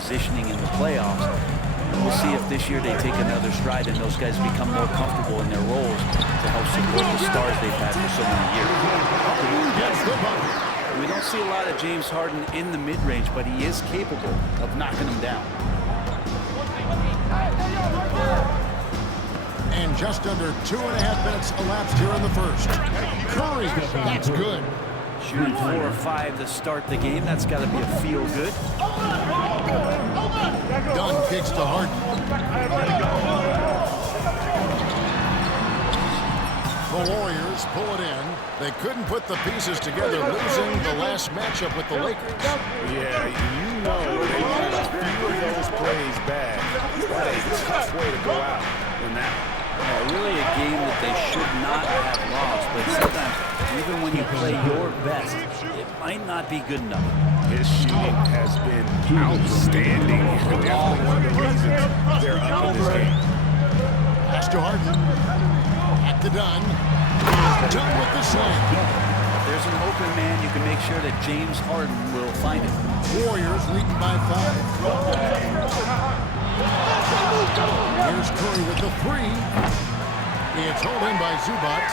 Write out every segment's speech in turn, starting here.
positioning in the playoffs. And we'll see if this year they take another stride and those guys become more comfortable in their roles to help support the stars they've had for so many years. We don't see a lot of James Harden in the mid-range, but he is capable of knocking them down. And just under 2.5 minutes elapsed here in the first. Curry, that's good. Shooting 4 or 5 to start the game. That's got to be a feel good. Dunn kicks to Harden. The Warriors pull it in. They couldn't put the pieces together, losing the last matchup with the Lakers. Yeah, you know they got a few of those plays back. That's a tough way to go out in that. Really a game that they should not have lost, but sometimes, even when you play your best, it might not be good enough. His shooting has been outstanding. Definitely one of the reasons they're up in this game. Pass to Harden. Back to Dunn. Dunn with the slam. If there's an open man, you can make sure that James Harden will find it. Warriors leading by 5. Here's Curry with the 3. It's held in by Zubac.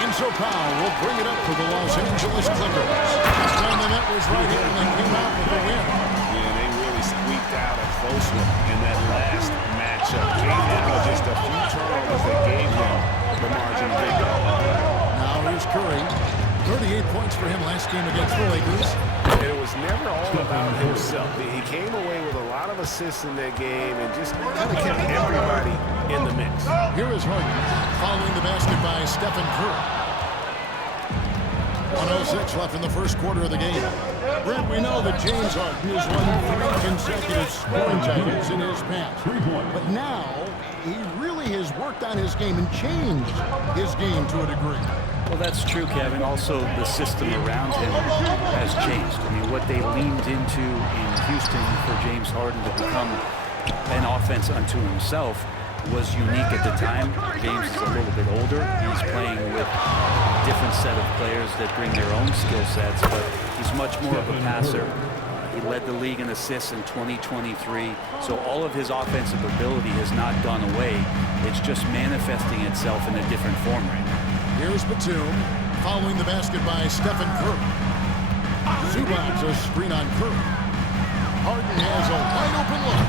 Enzo Powell will bring it up for the Los Angeles Clippers. This time the net was right here and they came out with the win. Yeah, they really squeaked out a close one in that last matchup. Came down with just a few turnovers that gave them the margin of victory. Now here's Curry. 38 points for him last game against the Lakers. And it was never all about himself. He came away with a lot of assists in that game and just kind of kept everybody in the mix. Here is Harden following the basket by Stephen Curry. 1:06 left in the first quarter of the game. Brent, we know that James Harden has won 3 consecutive scoring titles in his past. But now, he really has worked on his game and changed his game to a degree. Well, that's true, Kevin. Also, the system around him has changed. I mean, what they leaned into in Houston for James Harden to become an offense unto himself was unique at the time. James is a little bit older. He's playing with a different set of players that bring their own skill sets, but he's much more of a passer. He led the league in assists in 2023, so all of his offensive ability has not gone away. It's just manifesting itself in a different form right now. Here's Batum following the basket by Stephen Curry. Zubac a screen on Curry. Harden has a wide open look.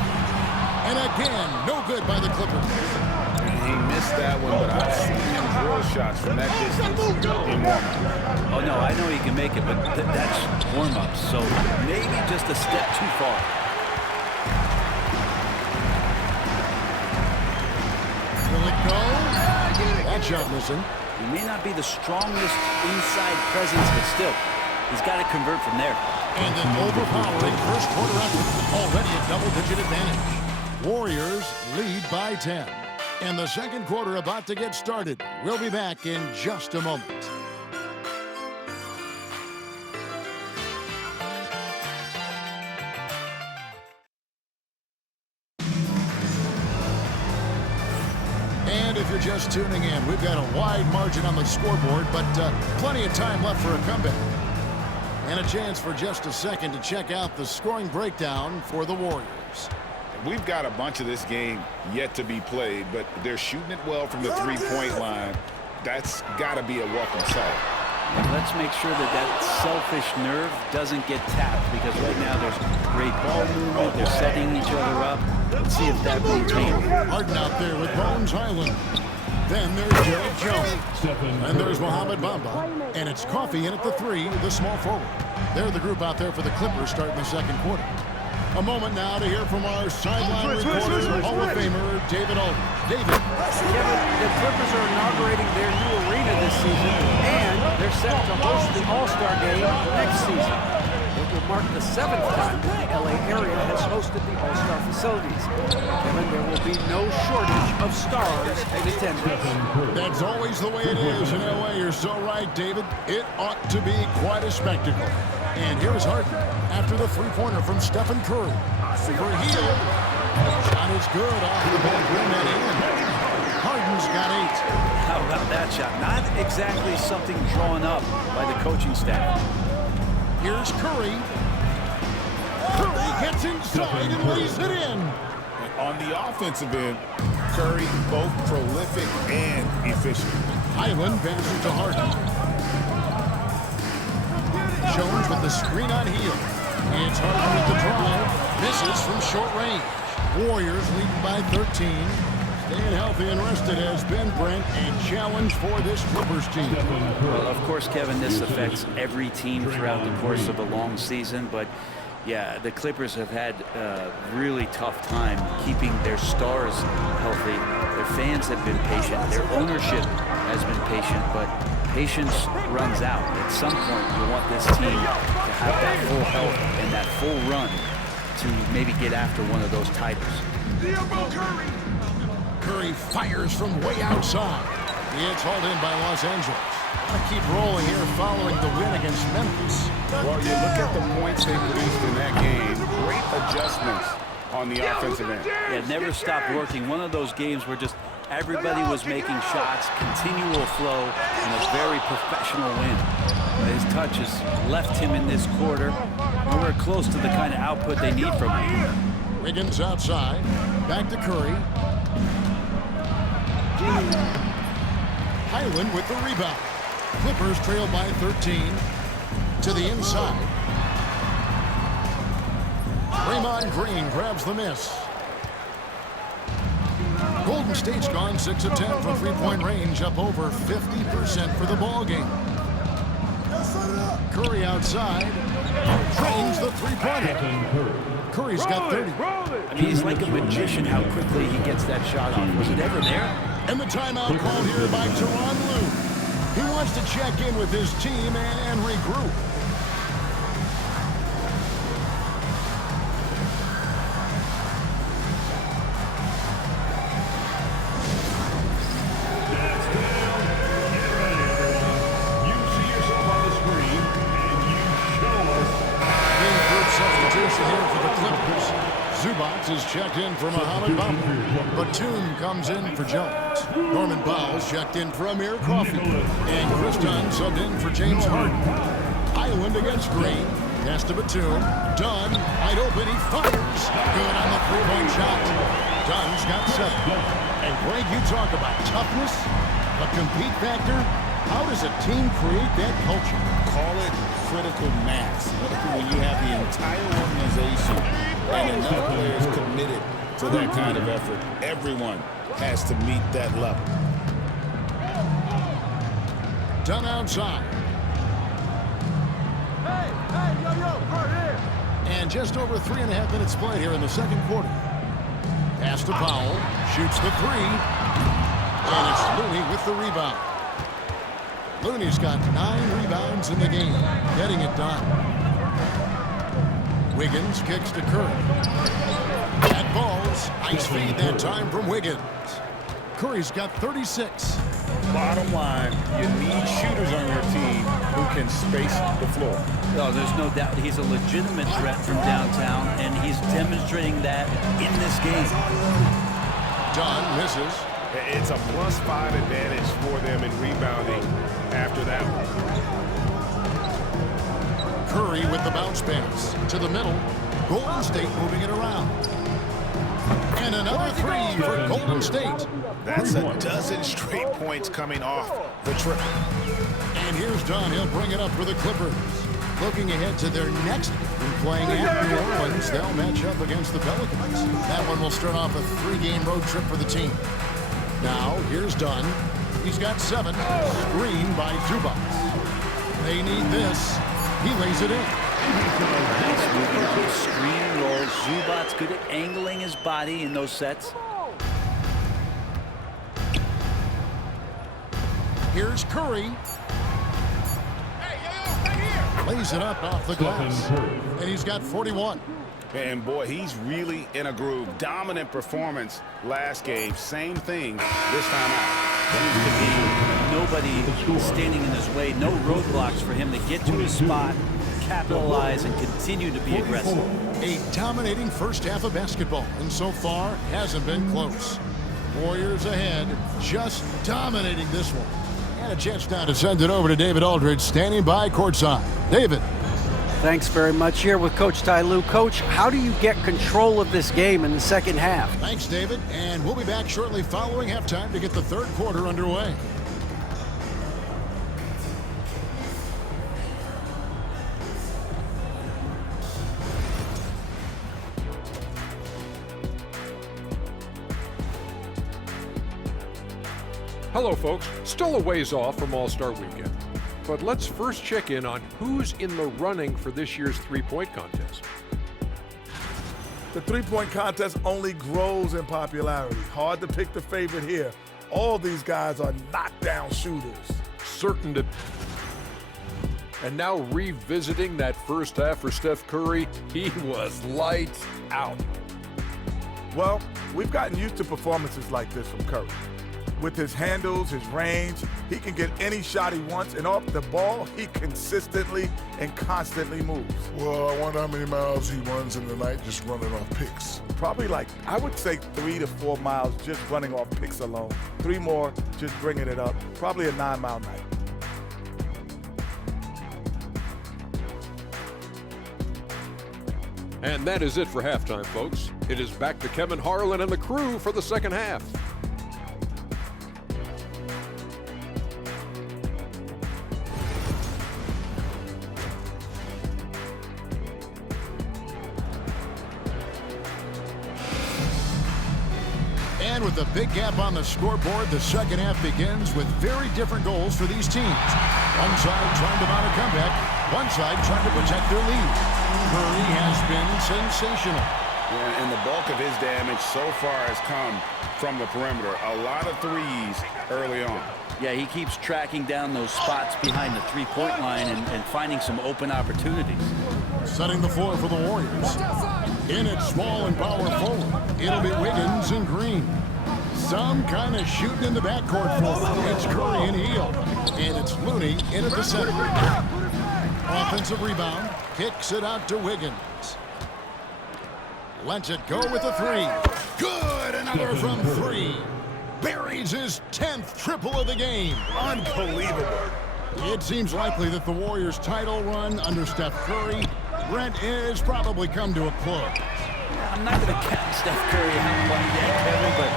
And again, no good by the Clippers. He missed that one, but I've seen him drill shots from that distance in warm-up. Oh, no, I know he can make it, but that's warm-up, so maybe just a step too far. Will it go? That shot missing. He may not be the strongest inside presence, but still, he's got to convert from there. And an overpowering first quarter effort. Already a double-digit advantage. Warriors lead by 10. And the second quarter about to get started. We'll be back in just a moment. And if you're just tuning in, we've got a wide margin on the scoreboard, but plenty of time left for a comeback. And a chance for just a second to check out the scoring breakdown for the Warriors. We've got a bunch of this game yet to be played, but they're shooting it well from the three-point line. That's got to be a welcome sight. Let's make sure that that selfish nerve doesn't get tapped, because right now there's great ball movement. They're setting each other up. Let's see if that maintains. Harden out there with Bones Highland. Then there's Gerald Jones. And there's Mohamed Bamba. And it's Coffee in at the 3, the small forward. They're the group out there for the Clippers starting the second quarter. A moment now to hear from our sideline reporter, Hall of Famer David Aldridge. David. Kevin, the Clippers are inaugurating their new arena this season, and they're set to host the All-Star Game next season. It will mark the 7th time that the LA area has hosted the All-Star facilities. Kevin, there will be no shortage of stars in attendance. That's always the way it is in LA. You're so right, David. It ought to be quite a spectacle. And here's Harden after the three-pointer from Stephen Curry. Overhealed. Shot is good off the back rim and in. Harden's got 8. How about that shot? Not exactly something drawn up by the coaching staff. Here's Curry. Curry Gets inside and lays it in. On the offensive end, Curry both prolific and efficient. Highland passes to Harden. Jones with the screen on heel. It's Harden with the drive. Misses from short range. Warriors leading by 13. Staying healthy and rested has been Brent, and challenge for this Clippers team. Well, of course, Kevin, this affects every team throughout the course of a long season, but yeah, the Clippers have had a really tough time keeping their stars healthy. Their fans have been patient. Their ownership has been patient, but patience runs out. At some point, you want this team to have that full health and that full run to maybe get after one of those titles. Curry fires from way outside. It's hauled in by Los Angeles. Keep rolling here following the win against Memphis. Well, you look at the points they produced in that game. Great adjustments on the offensive end. Yeah, never stopped working. One of those games where just everybody was making shots, continual flow, and a very professional win. His touches left him in this quarter. Nowhere close to the kind of output they need from him. Wiggins outside. Back to Curry. Highland with the rebound. Clippers trail by 13. To the inside. Draymond Green grabs the miss. Golden State's gone 6 of 10 from three-point range, up over 50% for the ball game. Curry outside. Drains the three-pointer. Curry's got 30. I mean, he's like a magician how quickly he gets that shot off. Was it ever there? And the timeout called here by Tyronn Lue. He wants to check in with his team and regroup. Here for the Clippers. Zubac is checked in for Mohamed Bamba. Batum comes in for Jones. Norman Powell's checked in for Amir Coffey. And Chris Dunn subbed in for James Harden. Highland against Green. Pass to Batum. Dunn, wide open, he fires. Good on the three-point shot. Dunn's got 7. And Greg, you talk about toughness, a compete factor. How does a team create that culture? Call it critical mass. When you have the entire organization and enough players committed to that kind of effort, everyone has to meet that level. Done outside. And just over 3.5 minutes played here in the second quarter. Pass to Powell. Shoots the 3. And it's Looney with the rebound. Looney's got 9 rebounds in the game, getting it done. Wiggins kicks to Curry. That ball's ice feed that time from Wiggins. Curry's got 36. Bottom line, you need shooters on your team who can space the floor. No, there's no doubt he's a legitimate threat from downtown, and he's demonstrating that in this game. Dunn misses. It's a +5 advantage for them in rebounding after that one. Curry with the bounce pass to the middle. Golden State moving it around. And another 3 for Golden State. That's a dozen straight points coming off the trip. And here's Dunn. He'll bring it up for the Clippers. Looking ahead to their next game, playing at New Orleans. They'll match up against the Pelicans. That one will start off a 3-game road trip for the team. Now, here's Dunn. He's got 7. Screen by Zubac. They need this. He lays it in. Nice moving on the screen roll. Zubac's good at angling his body in those sets. Here's Curry. Lays it up off the glass. And he's got 41. And boy, he's really in a groove. Dominant performance last game. Same thing this time out. Nobody standing in his way. No roadblocks for him to get to his spot, capitalize, and continue to be aggressive. A dominating first half of basketball, and so far hasn't been close. Warriors ahead, just dominating this one. And a chance now to send it over to David Aldridge, standing by courtside. David. Thanks very much. Here with Coach Ty Lue. Coach, how do you get control of this game in the second half? Thanks, David. And we'll be back shortly following halftime to get the third quarter underway. Hello, folks. Still a ways off from All-Star Weekend, but let's first check in on who's in the running for this year's three-point contest. The three-point contest only grows in popularity. Hard to pick the favorite here. All these guys are knockdown shooters. Certain to... And now revisiting that first half for Steph Curry, he was lights out. Well, we've gotten used to performances like this from Curry. With his handles, his range, he can get any shot he wants, and off the ball, he consistently and constantly moves. Well, I wonder how many miles he runs in the night just running off picks. Probably like, I would say 3 to 4 miles just running off picks alone. 3 more just bringing it up. Probably a 9-mile night. And that is it for halftime, folks. It is back to Kevin Harlan and the crew for the second half. And with a big gap on the scoreboard, the second half begins with very different goals for these teams. One side trying to mount a comeback, one side trying to protect their lead. Curry has been sensational. Yeah, and the bulk of his damage so far has come from the perimeter. A lot of threes early on. Yeah, he keeps tracking down those spots behind the three-point line and finding some open opportunities. Setting the floor for the Warriors. In at small and power forward, it'll be Wiggins and Green. Some kind of shooting in the backcourt for them. It's Curry and Hield. And it's Looney in at the center. Offensive rebound. Kicks it out to Wiggins. Lets it go with the three. Good! Another from three. Buries his 10th triple of the game. Unbelievable. It seems likely that the Warriors' title run under Steph Curry, Brent, is probably come to a close. I'm not going to count Steph Curry out one yet, Kevin, but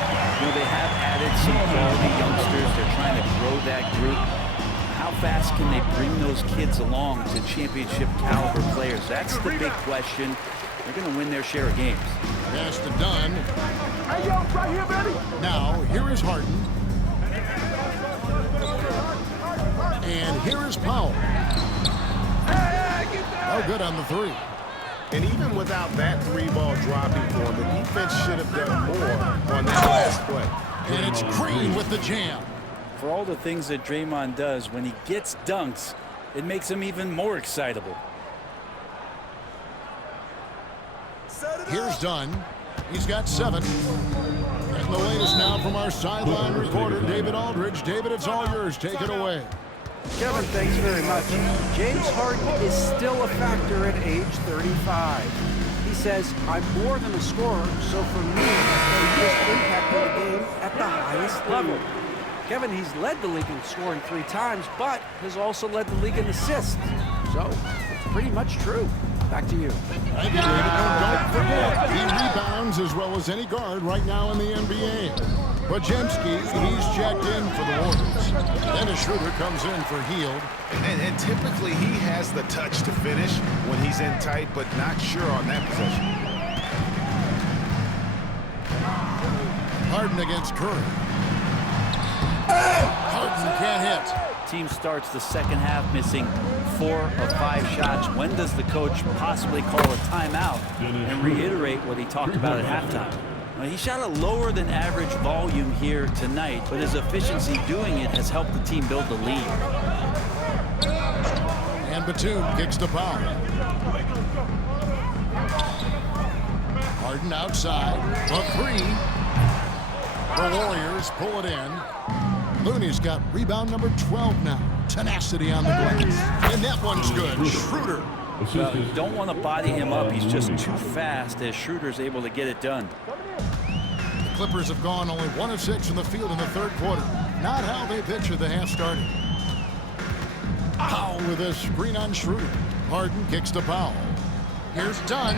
they have added some quality youngsters. They're trying to grow that group. How fast can they bring those kids along to championship caliber players? That's the big question. They're going to win their share of games. Pass to Dunn. Hey, yo, right here, baby. Now, here is Harden. And here is Powell. Oh, good on the three. And even without that three-ball dropping for him, the defense should have done more on that last play. And it's Green with the jam. For all the things that Draymond does, when he gets dunks, it makes him even more excitable. Here's Dunn. He's got 7. And the latest now from our sideline reporter, David Aldridge. David, it's all yours. Take it away. Kevin, thanks very much. James Harden is still a factor at age 35. He says, I'm more than a scorer, so for me, he is impacting the game at the highest level. Kevin, he's led the league in scoring 3 times, but has also led the league in assists. So, it's pretty much true. Back to you. Thank you, David. Don't forget, he rebounds as well as any guard right now in the NBA. Podziemski, he's checked in for the Warriors. Dennis Schroeder comes in for Hield. And typically he has the touch to finish when he's in tight, but not sure on that possession. Harden against Curry. Harden can't hit. Team starts the second half missing 4 of 5 shots. When does the coach possibly call a timeout and reiterate what he talked about at halftime? Well, he shot a lower than average volume here tonight, but his efficiency doing it has helped the team build the lead. And Batum kicks the foul. Harden outside. The 3. The Warriors pull it in. Looney's got rebound number 12 now. Tenacity on the glass. And that one's good. Schroeder. Well, you don't want to body him up. He's just too fast as Schroeder's able to get it done. The Clippers have gone only 1 of 6 in the field in the third quarter. Not how they picture the half starting. Powell with a screen on Schroeder. Harden kicks to Powell. Here's Dunn.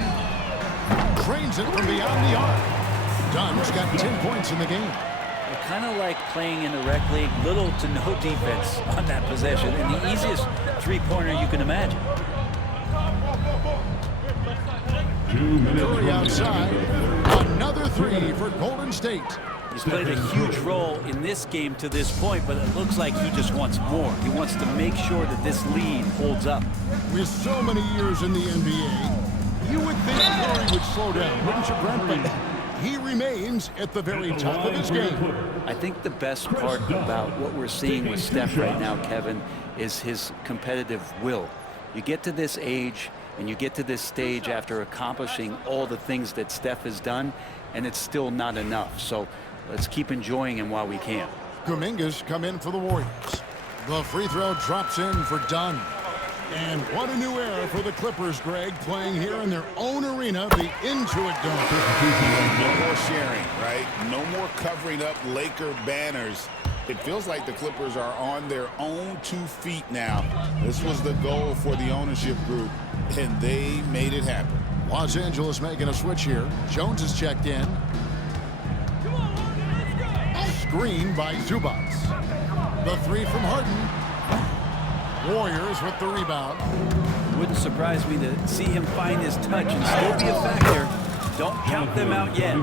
Drains it from beyond the arc. Dunn's got 10 points in the game. Kind of like playing in the rec league, little to no defense on that possession, and the easiest three-pointer you can imagine. Curry outside. Another three for Golden State. He's played a huge role in this game to this point, but it looks like he just wants more. He wants to make sure that this lead holds up. With so many years in the NBA, you would think Curry would slow down, wouldn't you, Brent? But he remains at the very top of his game. I think the best part about what we're seeing with Steph right now, Kevin, is his competitive will. You get to this age and you get to this stage after accomplishing all the things that Steph has done, and it's still not enough. So let's keep enjoying him while we can. Kuminga's come in for the Warriors. The free throw drops in for Dunn. And what a new era for the Clippers, Greg, playing here in their own arena, the Intuit Dome. No more sharing, right? No more covering up Laker banners. It feels like the Clippers are on their own 2 feet now. This was the goal for the ownership group, and they made it happen. Los Angeles making a switch here. Jones is checked in. Screen by Zubac. The three from Harden. Warriors with the rebound. Wouldn't surprise me to see him find his touch and still be a factor. Don't count them out yet.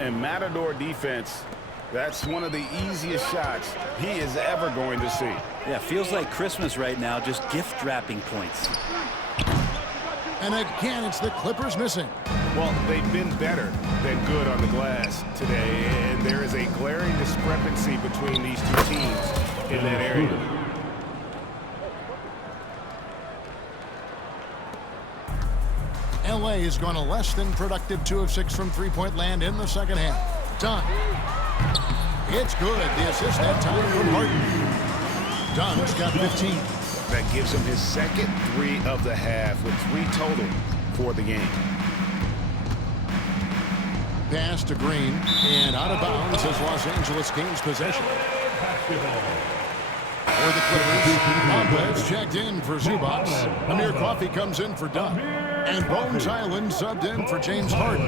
And Matador defense, that's one of the easiest shots he is ever going to see. Yeah, feels like Christmas right now, just gift wrapping points. And again, it's the Clippers missing. Well, they've been better than good on the glass today, and there is a glaring discrepancy between these two teams in that area. LA has gone a less than productive 2 of 6 from three-point land in the second half. Dunn. It's good. The assist that time from Harden. Dunn's got 15. That gives him his second 3 of the half with 3 total for the game. Pass to Green and out of bounds as Los Angeles gains possession. For the Clippers, Lopez checked in for Zubac. Amir Coffey comes in for Dunn. And Bones Hyland subbed in for James Harden.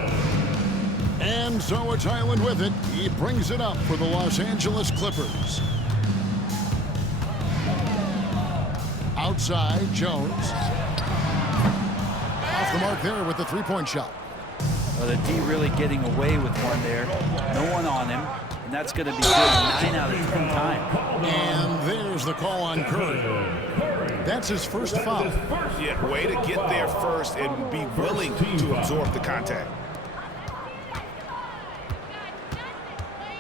And so it's Hyland with it. He brings it up for the Los Angeles Clippers. Outside, Jones. Off the mark there with the three-point shot. Well, the D really getting away with one there. No one on him. And that's going to be good 9 out of 10 times. And there's the call on Curry. That's his first foul. Yeah, way to get there first and be willing to absorb the contact.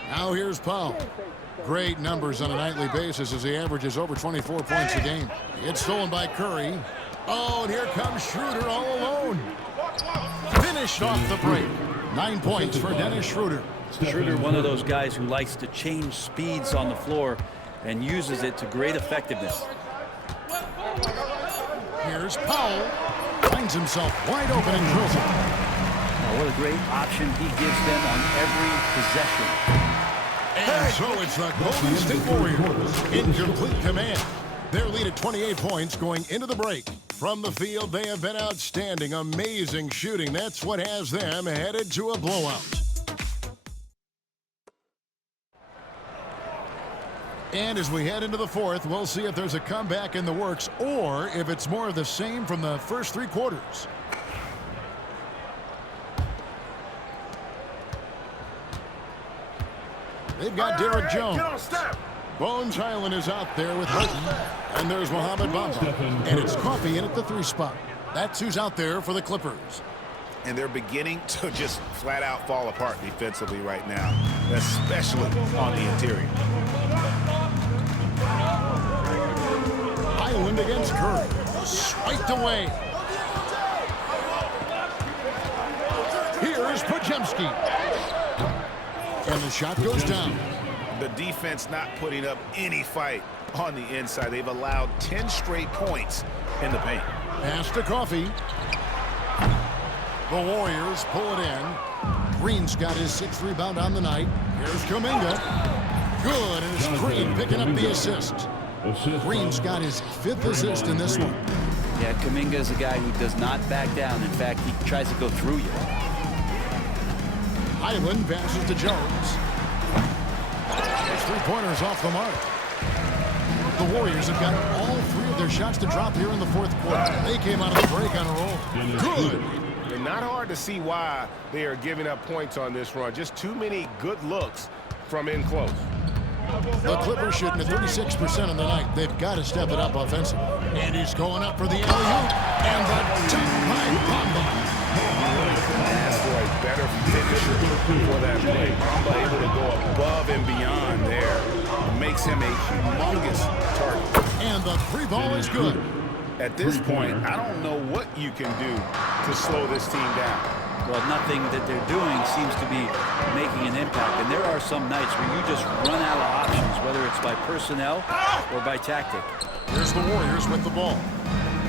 Now here's Powell. Great numbers on a nightly basis as he averages over 24 points a game. It's stolen by Curry. Oh, and here comes Schroeder all alone. Finished off the break. 9 points for Dennis Schroeder. Schroeder, one of those guys who likes to change speeds on the floor and uses it to great effectiveness. Here's Powell. Finds himself wide open and drills it. Now, what a great option he gives them on every possession. And so it's the Golden State Warriors in complete command. Their lead at 28 points going into the break. From the field, they have been outstanding. Amazing shooting. That's what has them headed to a blowout. And as we head into the fourth, we'll see if there's a comeback in the works or if it's more of the same from the first 3 quarters. They've got Derek Jones. Bones Hyland is out there with Harden. And there's Mohamed Bamba. And it's Coffey in at the 3 spot. That's who's out there for the Clippers. And they're beginning to just flat out fall apart defensively right now, especially on the interior. Hyland against Curry. Swiped away. Here's Podziemski. And the shot goes down. The defense not putting up any fight on the inside. They've allowed 10 straight points in the paint. Pass to Coffey. The Warriors pull it in. Green's got his 6th rebound on the night. Here's Kuminga. Good, and it's Green picking up the assist. Green's got his 5th assist in this one. Yeah, Kuminga is a guy who does not back down. In fact, he tries to go through you. Highland passes to Jones. There's 3-pointers off the mark. The Warriors have got all 3 of their shots to drop here in the 4th quarter. They came out of the break on a roll. Good. And not hard to see why they are giving up points on this run. Just too many good looks from in close. The Clippers shooting at 36% on the night. They've got to step it up offensively. And he's going up for the alley-oop. And the dunk by Bamba. Ask for a better finisher for that play. Bamba able to go above and beyond there. It makes him a humongous target. And the 3 ball is good. At this point, I don't know what you can do to slow this team down. Well, nothing that they're doing seems to be making an impact. And there are some nights where you just run out of options, whether it's by personnel or by tactic. Here's the Warriors with the ball.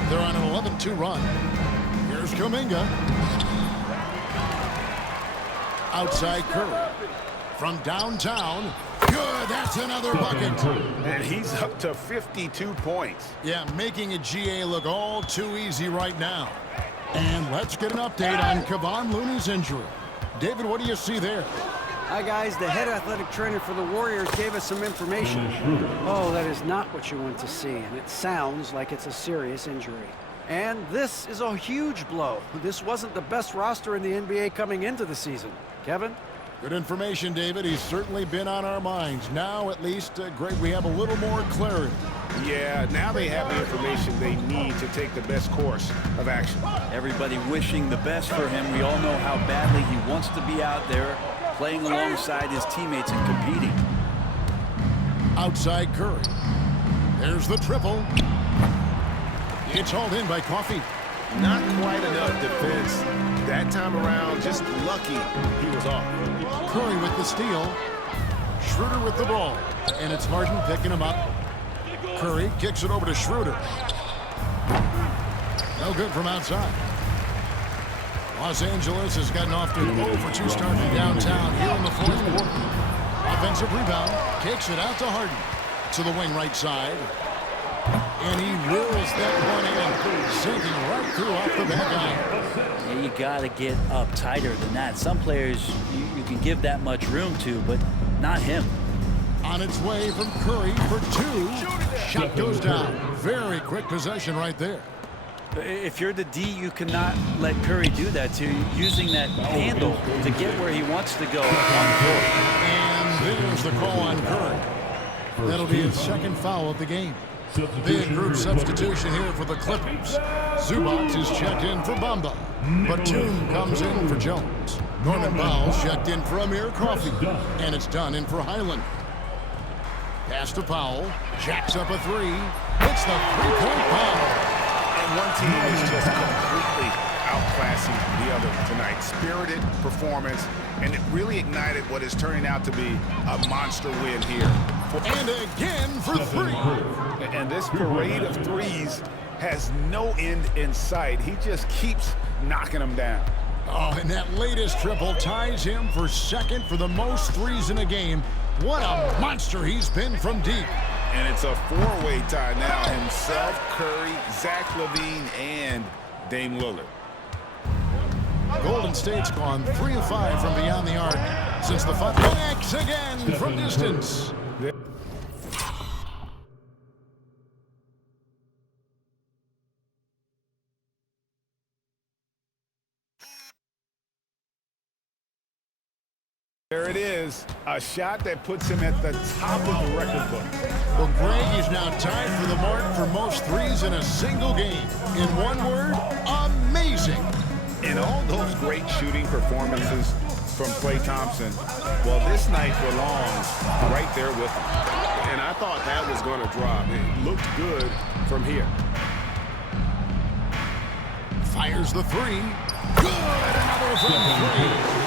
They're on an 11-2 run. Here's Kuminga. Outside Curry. From downtown. Good, that's another bucket. And he's up to 52 points. Yeah, making a GA look all too easy right now. And let's get an update on Kevon Looney's injury. David, what do you see there? Hi, guys. The head athletic trainer for the Warriors gave us some information. Oh, that is not what you want to see, and it sounds like it's a serious injury. And this is a huge blow. This wasn't the best roster in the NBA coming into the season. Kevin? Good information, David. He's certainly been on our minds. Now, at least, great, we have a little more clarity. Yeah, now they have the information they need to take the best course of action. Everybody wishing the best for him. We all know how badly he wants to be out there playing alongside his teammates and competing. Outside Curry. There's the triple. It's hauled in by Coffee. Not quite enough defense. That time around, just lucky he was off. Curry with the steal. Schroeder with the ball. And it's Harden picking him up. Curry kicks it over to Schroeder. No good from outside. Los Angeles has gotten off to an 0-for-2 start from downtown here in the 4th quarter. Offensive rebound. Kicks it out to Harden. To the wing right side. And he wills that one in. Sinking right through off the back iron. Yeah, you got to get up tighter than that. Some players you can give that much room to, but not him. On its way from Curry for 2. Shot goes down. Very quick possession right there. If you're the D, you cannot let Curry do that to you, using that handle to get where he wants to go on the court. And there's the call on Curry. That'll be his 2nd foul of the game. Big group substitution here for the Clippers. Zubac is checked in for Bamba. Batum comes in for Jones. Norman Powell checked in for Amir Coffey. And it's done in for Highland. Pass to Powell. Jacks up a 3. It's the 3-point foul. And one team is just completely outclassing the other tonight. Spirited performance, and it really ignited what is turning out to be a monster win here. And again for 3. And this parade of threes has no end in sight. He just keeps knocking them down. Oh, and that latest triple ties him for 2nd for the most threes in a game. What a monster he's been from deep. And it's a 4-way tie now. Himself, Curry, Zach LaVine, and Dame Lillard. Golden State's gone 3 of 5 from beyond the arc since the fight. Connects again from distance. There it is, a shot that puts him at the top of the record book. Well, Greg is now tied for the mark for most threes in a single game. In one word, amazing. And all those great shooting performances from Klay Thompson, well, this night belongs right there with him. And I thought that was going to drop. It looked good from here. Fires the 3. Good, another from 3.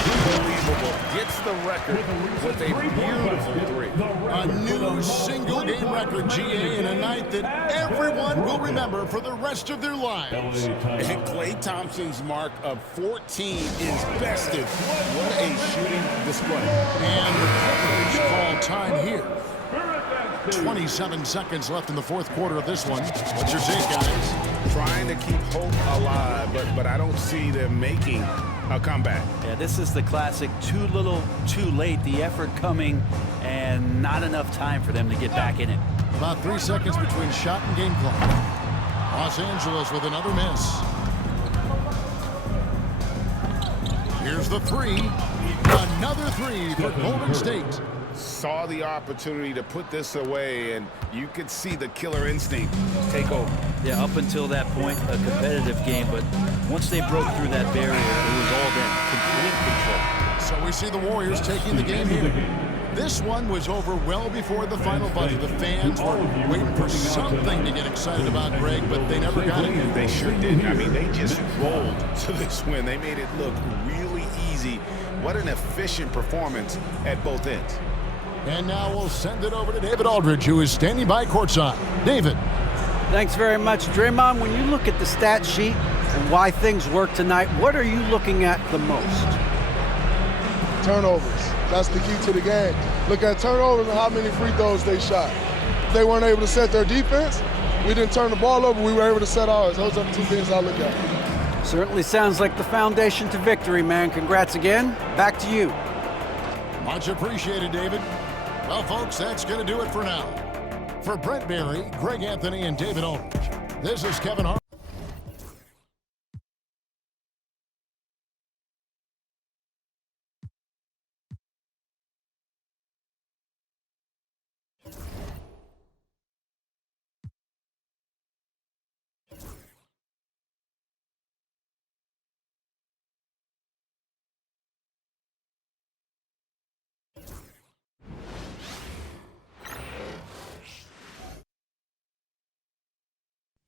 Unbelievable. Gets the record with a beautiful 3. A new single-game record, GA, in a night that everyone will remember for the rest of their lives. And Klay Thompson's mark of 14 is bested. What a shooting display. And the Clippers call time here. 27 seconds left in the fourth quarter of this one. What's your take, guys? Trying to keep hope alive, but I don't see them making a comeback. Yeah, this is the classic too little, too late. The effort coming and not enough time for them to get back in it. About 3 seconds between shot and game clock. Los Angeles with another miss. Here's the three. Another three for Golden State. Saw the opportunity to put this away, and you could see the killer instinct take over. Yeah, up until that point, a competitive game, but once they broke through that barrier, it was all them. Complete control. So we see the Warriors taking the game here. This one was over well before the final buzzer. The fans were waiting for something to get excited about, Greg, but they never got it. They sure did. I mean, they just rolled to this win. They made it look really easy. What an efficient performance at both ends. And now we'll send it over to David Aldridge, who is standing by courtside. David. Thanks very much, Draymond. When you look at the stat sheet and why things work tonight, what are you looking at the most? Turnovers. That's the key to the game. Look at turnovers and how many free throws they shot. If they weren't able to set their defense, we didn't turn the ball over, we were able to set ours. Those are the two things I look at. Certainly sounds like the foundation to victory, man. Congrats again. Back to you. Much appreciated, David. Well, folks, that's going to do it for now. For Brent Barry, Greg Anthony, and David Aldridge, this is Kevin Hart.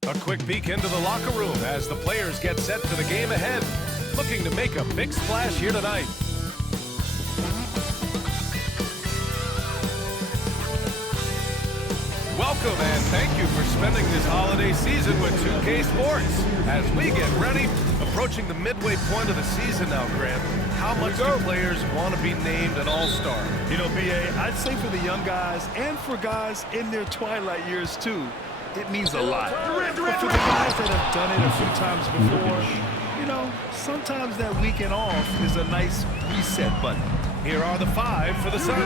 A quick peek into the locker room as the players get set for the game ahead. Looking to make a big splash here tonight. Welcome and thank you for spending this holiday season with 2K Sports. As we get ready, approaching the midway point of the season now, Grant, how much do players want to be named an all-star? You know, B.A., I'd say for the young guys and for guys in their twilight years, too, it means a lot. But for the guys that have done it a few times before, you know, sometimes that weekend off is a nice reset button. Here are the five for the Suns.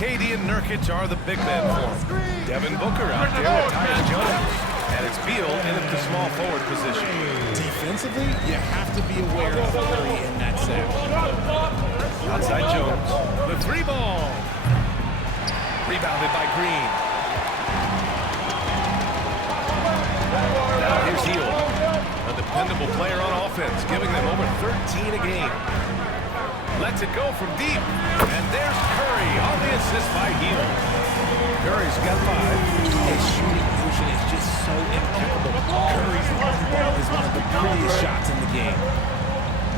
KD and Nurkic are the big men for him. Devin Booker out there with Tyus Jones. And it's Beal in at the small forward position. Defensively, you have to be aware of Curry in that set. Outside Jones. The three ball. Rebounded by Green. Now here's Hield. A dependable player on offense, giving them over 13 a game. Lets it go from deep. And there's Curry on the assist by Hield. Curry's got 5. His shooting motion is just so impeccable. Curry's long ball is one of the prettiest shots in the game.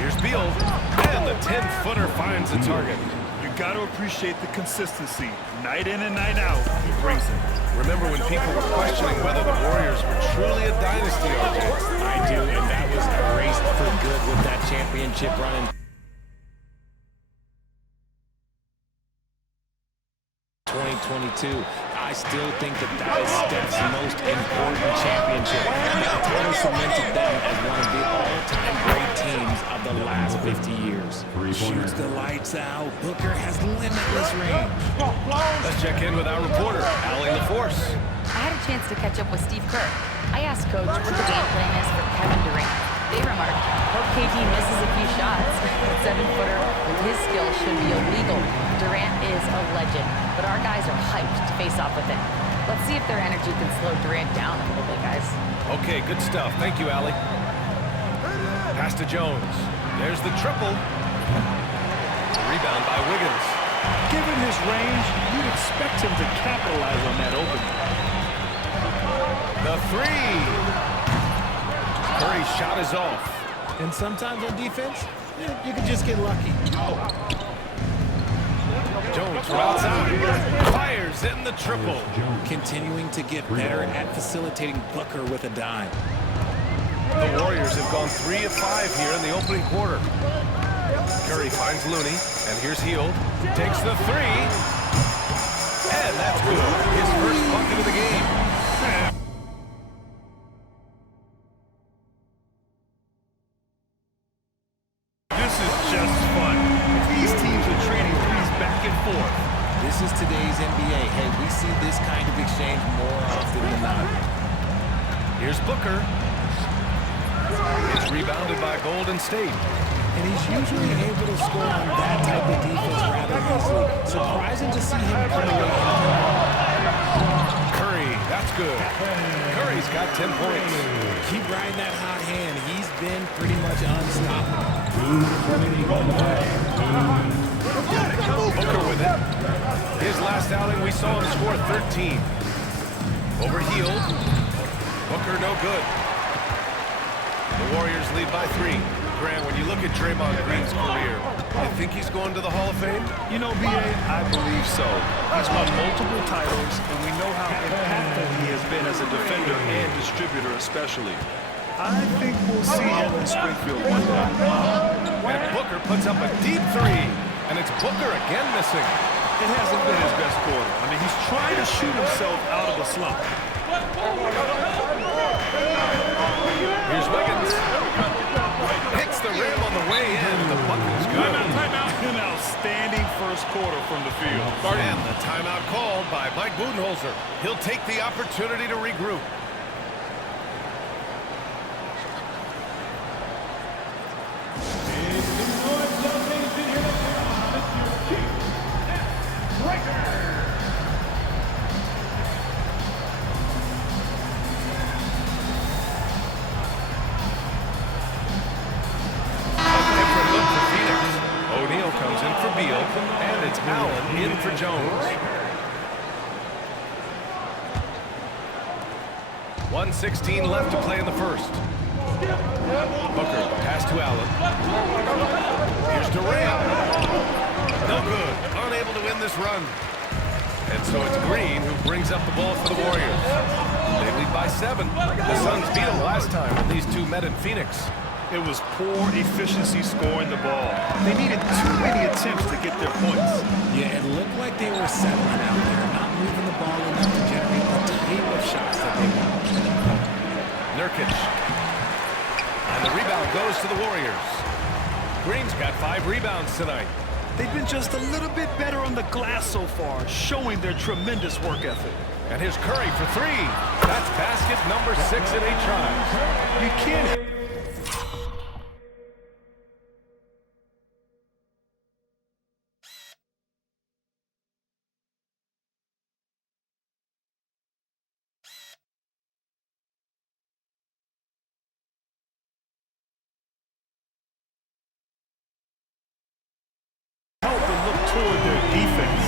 Here's Beal. And the 10-footer finds the target. You got to appreciate the consistency. Night in and night out, he brings it. Remember when people were questioning whether the Warriors were truly a dynasty, RJ? I do, and that was erased for good with that championship run in 2022. I still think that is Steph's most important championship. That title cemented them as one of the all-time great teams of the last 50 years. Shoots the lights out. Booker has limitless range. Let's check in with our reporter, Allie LaForce. I had a chance to catch up with Steve Kerr. I asked Coach what the game plan is for Kevin Durant. They remarked, hope KD misses a few shots. The 7-footer with his skill should be illegal. Durant is a legend, but our guys are hyped to face off with him. Let's see if their energy can slow Durant down a little bit, guys. Okay, good stuff. Thank you, Allie. Pass to Jones. There's the triple. Rebound by Wiggins. Given his range, you'd expect him to capitalize on that opening. The three. Curry's shot is off. And sometimes on defense, you can just get lucky. Jones from outside. Fires in the triple. Continuing to get better at facilitating Booker with a dime. The Warriors have gone 3 of 5 here in the opening quarter. Curry finds Looney, and here's Hield. Takes the three. And that's good. His first bucket of the game. This is just fun. These teams are trading threes back and forth. This is today's NBA. Hey, we see this kind of exchange more often than not. Here's Booker. It's rebounded by Golden State. And he's usually able to score on that type of defense rather easily. Surprising to see him come away. Curry, that's good. Curry's got 10 points. Keep riding that hot hand. He's been pretty much unstoppable. Booker with it. His last outing, we saw him score 13. Overhealed. Booker no good. The Warriors lead by 3. Grant, when you look at Draymond Green's career, you think he's going to the Hall of Fame? You know, B.A., I believe so. He's won multiple titles, and we know how impactful he has been as a defender and distributor especially. I think we'll see him in Springfield one day. And Booker puts up a deep 3, and it's Booker again missing. It hasn't been his best quarter. I mean, he's trying to shoot himself out of a slump. Here's Wiggins. Hits the rim on the way in. The bucket's good. Timeout. An outstanding first quarter from the field. And the timeout called by Mike Budenholzer. He'll take the opportunity to regroup. And it's Allen in for Jones. 1:16 left to play in the first. Booker, pass to Allen. Here's Durant. No good. Unable to win this run. And so it's Green who brings up the ball for the Warriors. They lead by 7. The Suns beat them last time when these two met in Phoenix. It was poor efficiency scoring the ball. They needed too many attempts to get their points. Yeah, it looked like they were settling out there, not moving the ball enough to generate the type of shots that they want. Nurkic. And the rebound goes to the Warriors. Green's got 5 rebounds tonight. They've been just a little bit better on the glass so far, showing their tremendous work ethic. And here's Curry for 3. That's basket number 6 in 8 tries. You can't... help and look toward their defense.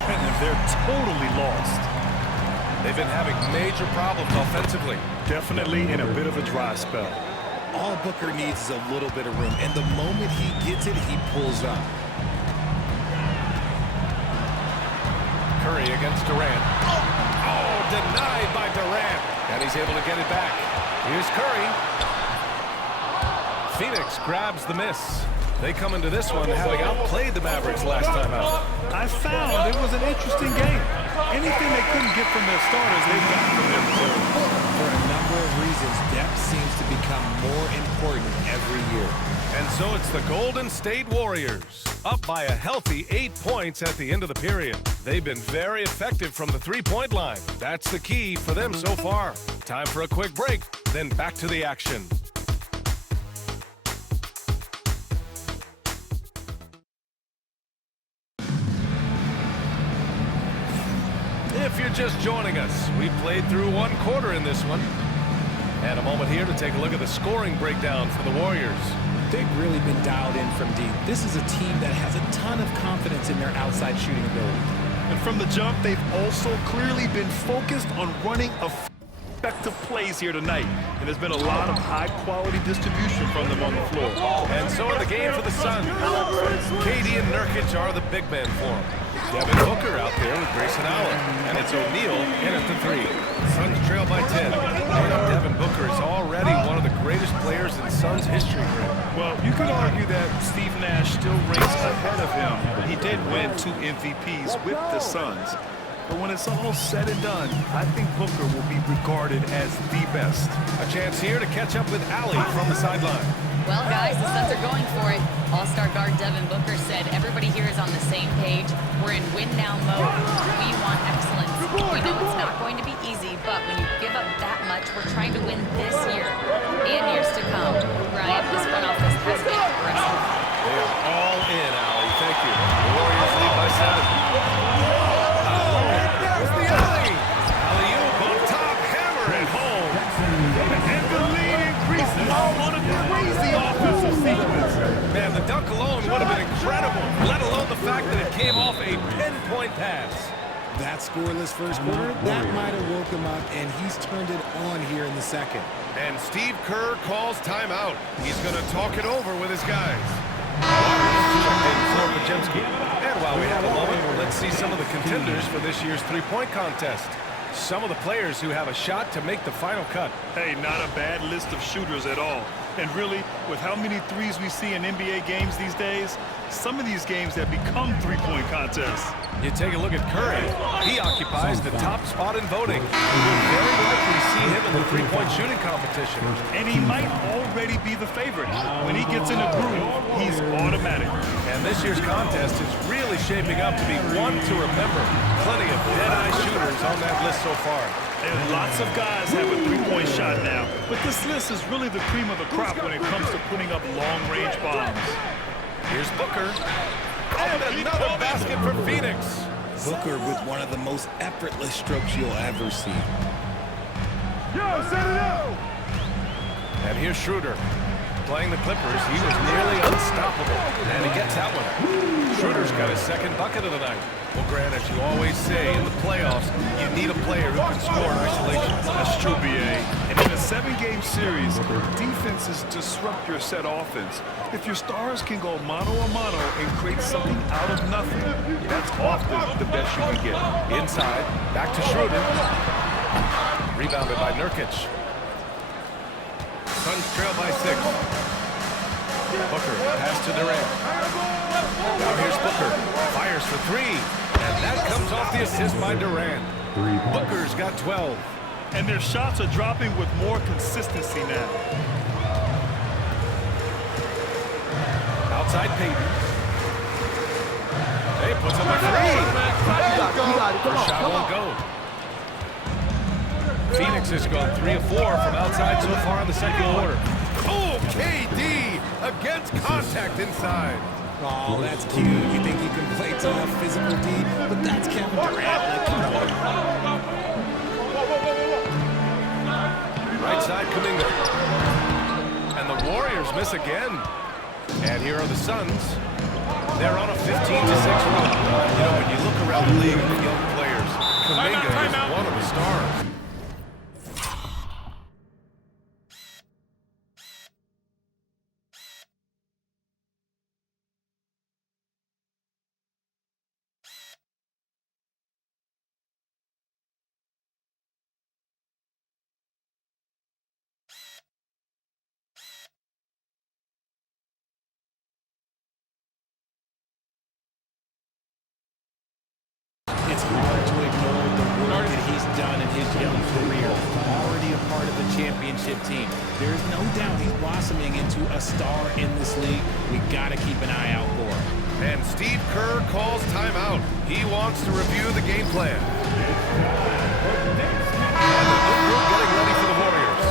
And they're totally lost. They've been having major problems offensively. Definitely in a bit of a dry spell. All Booker needs is a little bit of room, and the moment he gets it, he pulls up. Curry against Durant. Oh, denied by Durant. And he's able to get it back. Here's Curry. Phoenix grabs the miss. They come into this one having outplayed the Mavericks last time out. I found it was an interesting game. Anything they couldn't get from their starters, they got from their reserves. For a number of reasons, depth seems to become more important every year. And so it's the Golden State Warriors, up by a healthy 8 points at the end of the period. They've been very effective from the three-point line. That's the key for them so far. Time for a quick break, then back to the action. If you're just joining us, we played through 1 quarter in this one. And a moment here to take a look at the scoring breakdown for the Warriors. They've really been dialed in from deep. This is a team that has a ton of confidence in their outside shooting ability. And from the jump, they've also clearly been focused on running effective plays here tonight. And there's been a lot of high-quality distribution from them on the floor. And so in the game for the Suns, KD and Nurkic are the big men for them. Devin Booker out there with Grayson Allen. And it's O'Neal in at the 3. Suns trail by 10. Devin Booker is already one of the greatest players in Suns history, Greg. Well, you could argue that Steve Nash still ranks ahead of him. He did win 2 MVPs with the Suns. But when it's all said and done, I think Booker will be regarded as the best. A chance here to catch up with Allie from the sideline. Well, guys, the Suns are going for it. All-star guard Devin Booker said everybody here is on the same page. We're in win-now mode. We want excellence. We know it's not going to be easy, but when you give up that much, we're trying to win this year and years to come. Brian, this front office has been aggressive. They are all in, Allie. Thank you. The Warriors lead by 7. There's the alley. Alley-oop on top, hammer it home. And the lead increases on a crazy offensive sequence. Man, the dunk alone would have been incredible, let alone the fact that it came off a pinpoint pass. That scoreless first quarter, that might have woke him up, and he's turned it on here in the second. And Steve Kerr calls timeout. He's going to talk it over with his guys. And while we have a moment, let's see some of the contenders for this year's three-point contest. Some of the players who have a shot to make the final cut. Hey, not a bad list of shooters at all. And really, with how many threes we see in NBA games these days, some of these games have become three-point contests. You take a look at Curry. He occupies the top spot in voting. We will very likely see him in the three-point shooting competition. And he might already be the favorite. When he gets in a groove, he's automatic. And this year's contest is really shaping up to be one to remember. Plenty of dead-eye shooters on that list so far. And lots of guys have a three-point shot now. But this list is really the cream of the crop when it comes to putting up long-range bombs. Here's Booker. And another basket for Phoenix. Booker with one of the most effortless strokes you'll ever see. Yo, set it up! And here's Schroeder. Playing the Clippers, he was nearly unstoppable. And he gets that one. Schroeder's got his second bucket of the night. Well, Grant, as you always say, in the playoffs, you need a player who can score in isolation. That's true, B.A. And in a 7-game series, defenses disrupt your set offense. If your stars can go mano-a-mano and create something out of nothing, that's often the best you can get. Inside, back to Schroeder. Rebounded by Nurkic. Suns trail by 6. Booker, pass to Durant. Now here's Booker. Fires for 3. And that comes off the assist by Durant. Booker's got 12. And their shots are dropping with more consistency now. Outside Payton. Hey, puts up a 3. First shot won't go. Phoenix has gone 3 of 4 from outside so far in the second quarter. Oh, KD against contact inside. Oh, that's cute. You think he can play tough, physical D, but that's Kevin Durant. Like, come on. Right side, Kuminga. And the Warriors miss again. And here are the Suns. They're on a 15-6 run. You know, when you look around the league with young players, Kuminga is one of the stars. It's hard to ignore the work that he's done in his young career. Already a part of the championship team. There's no doubt he's blossoming into a star in this league. We got to keep an eye out for him. And Steve Kerr calls timeout. He wants to review the game plan. And the new group getting ready for the Warriors.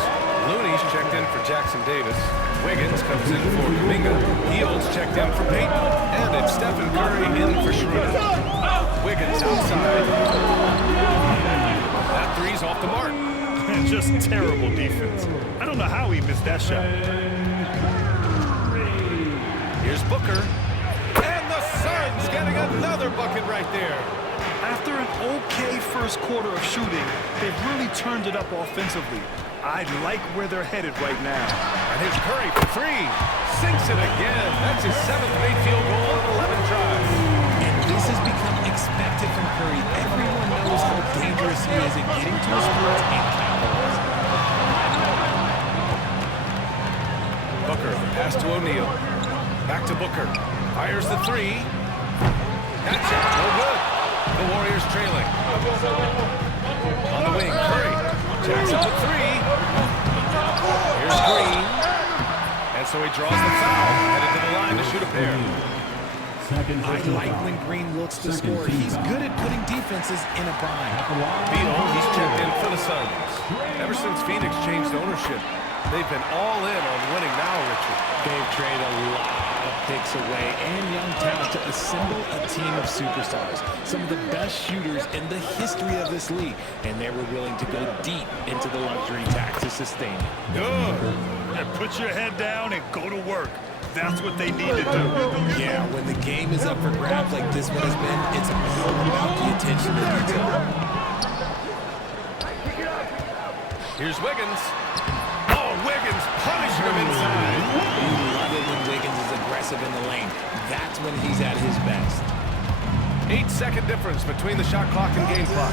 Looney's checked in for Jackson Davis. Wiggins comes in for Kuminga. Heels checked in for Payton. And it's Stephen Curry in for Schroeder. Wiggins outside. That three's off the mark. And just terrible defense. I don't know how he missed that shot. Here's Booker. And the Suns getting another bucket right there. After an okay first quarter of shooting, they've really turned it up offensively. I like where they're headed right now. And here's Curry for 3. Sinks it again. That's his 7th Mayfield goal in 11 tries. And this This has become expected from Curry. Everyone knows how dangerous he is at getting to his spots and capitalizing. Booker, pass to O'Neal. Back to Booker. Fires the three. That's it. No good. The Warriors trailing. On the wing, Curry. Jackson with three. Here's Green. And so he draws the foul. Headed to the line to shoot a pair. I like when Green looks to score. He's good at putting defenses in a bind. Beal, he's checked in for the Suns. Ever since Phoenix changed ownership, they've been all in on winning now, Richard. They've traded a lot of picks away and young talent to assemble a team of superstars. Some of the best shooters in the history of this league. And they were willing to go deep into the luxury tax to sustain it. Good. And put your head down and go to work. That's what they need to do. Yeah, when the game is up for grabs like this one has been, it's all about the attention to detail. Here's Wiggins. Oh, Wiggins punishing him inside. You love it when Wiggins is aggressive in the lane. That's when he's at his best. 8-second difference between the shot clock and game clock.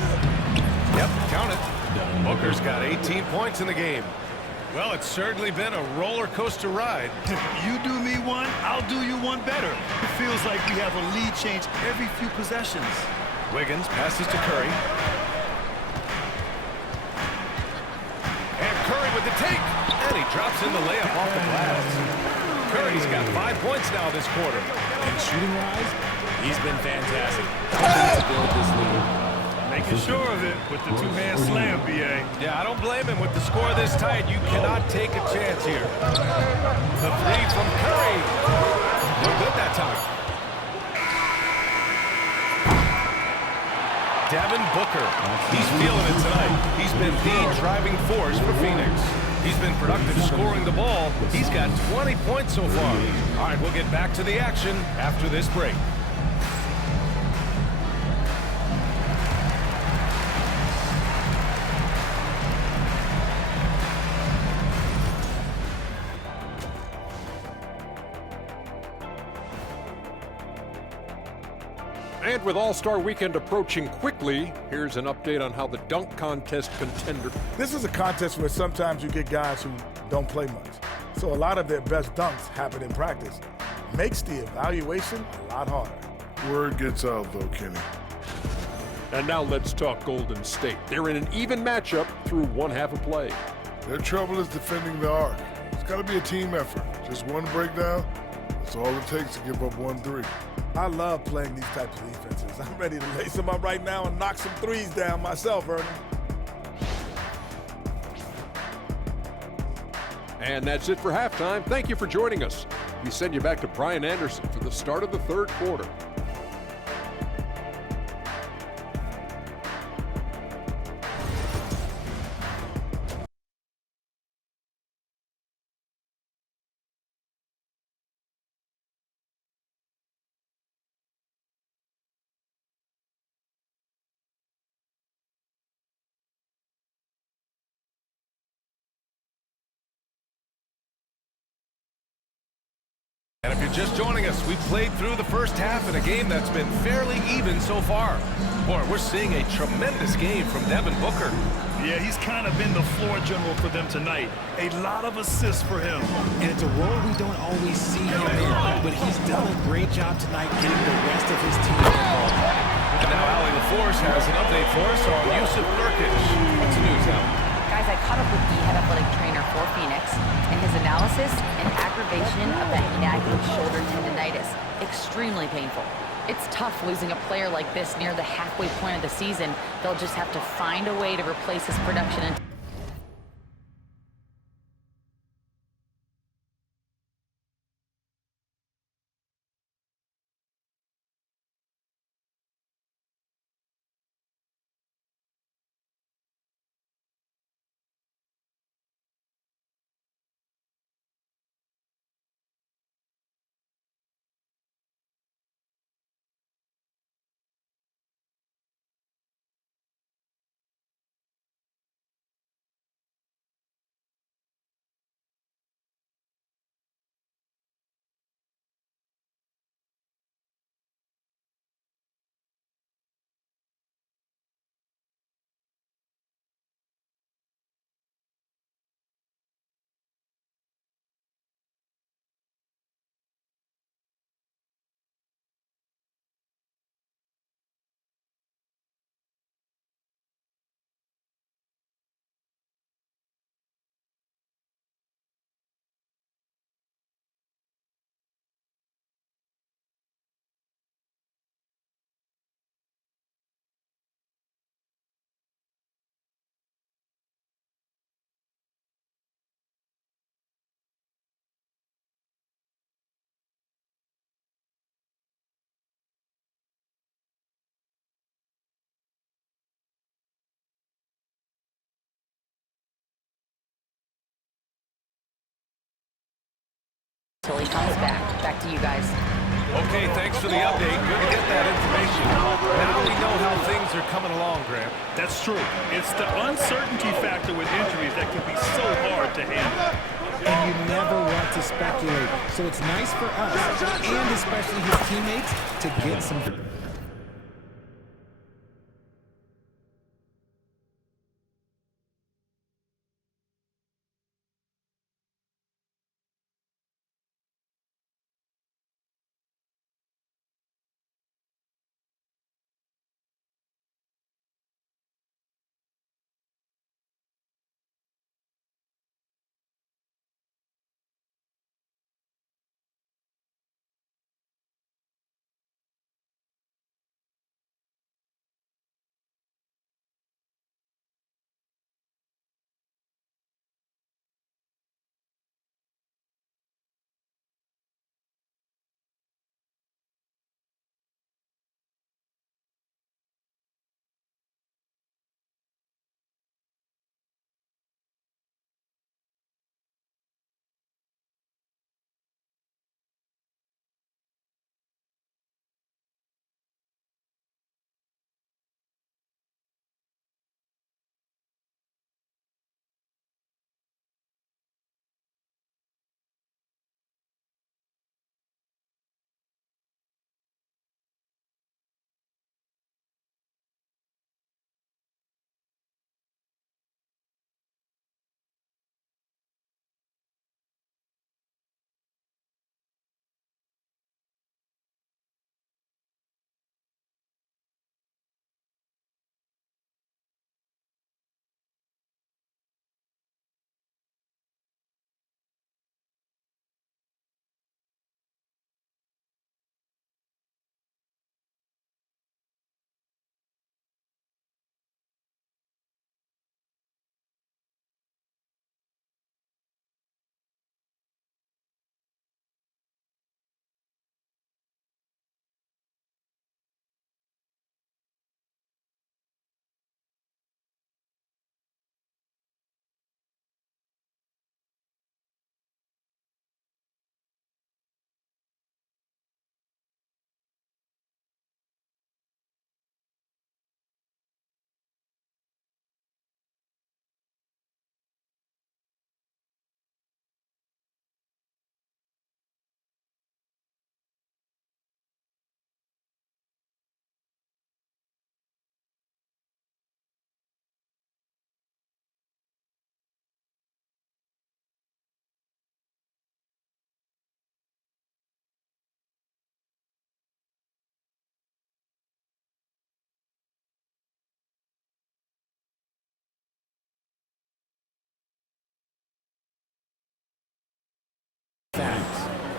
Yep, count it. Booker's got 18 points in the game. Well, it's certainly been a roller coaster ride. You do me one, I'll do you one better. It feels like we have a lead change every few possessions. Wiggins passes to Curry. And Curry with the take. And he drops in the layup off the glass. Curry's got 5 points now this quarter. And shooting-wise, he's been fantastic. Helping to build this lead. Making sure of it with the two-hand slam, B.A. Yeah, I don't blame him. With the score this tight, you cannot take a chance here. The three from Curry. No good that time. Devin Booker. He's feeling it tonight. He's been the driving force for Phoenix. He's been productive scoring the ball. He's got 20 points so far. All right, we'll get back to the action after this break. And with All-Star Weekend approaching quickly, here's an update on how the dunk contest contender. This is a contest where sometimes you get guys who don't play much. So a lot of their best dunks happen in practice. Makes the evaluation a lot harder. Word gets out, though, Kenny. And now let's talk Golden State. They're in an even matchup through one half of play. Their trouble is defending the arc. It's got to be a team effort. Just one breakdown, that's all it takes to give up 1 3. I love playing these types of defenses. I'm ready to lace them up right now and knock some threes down myself, Ernie. And that's it for halftime. Thank you for joining us. We send you back to Brian Anderson for the start of the third quarter. And if you're just joining us, we played through the first half in a game that's been fairly even so far. Boy, we're seeing a tremendous game from Devin Booker. Yeah, he's kind of been the floor general for them tonight. A lot of assists for him. And it's a role we don't always see him in, but he's done a great job tonight getting the rest of his team involved. And now Ali LaForce has an update for us on Yusuf Nurkic. What's the news now? Guys, I caught up with the head athletic trainer for Phoenix, and his analysis and aggravation of that nagging shoulder tendonitis. Extremely painful. It's tough losing a player like this near the halfway point of the season. They'll just have to find a way to replace his production. he comes back. Back to you guys. Okay, thanks for the update. Good to get that information. Now we know how things are coming along, Grant. That's true. It's the uncertainty factor with injuries that can be so hard to handle. And you never want to speculate. So it's nice for us, and especially his teammates, to get some...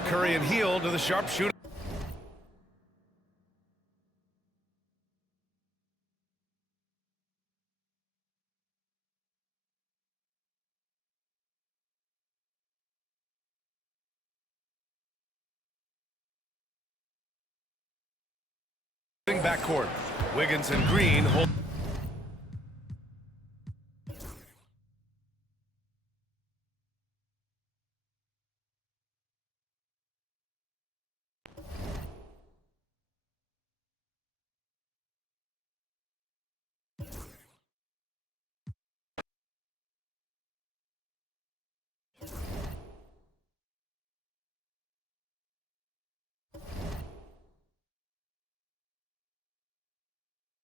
Curry and Hield to the sharpshooter. Backcourt. Wiggins and Green hold.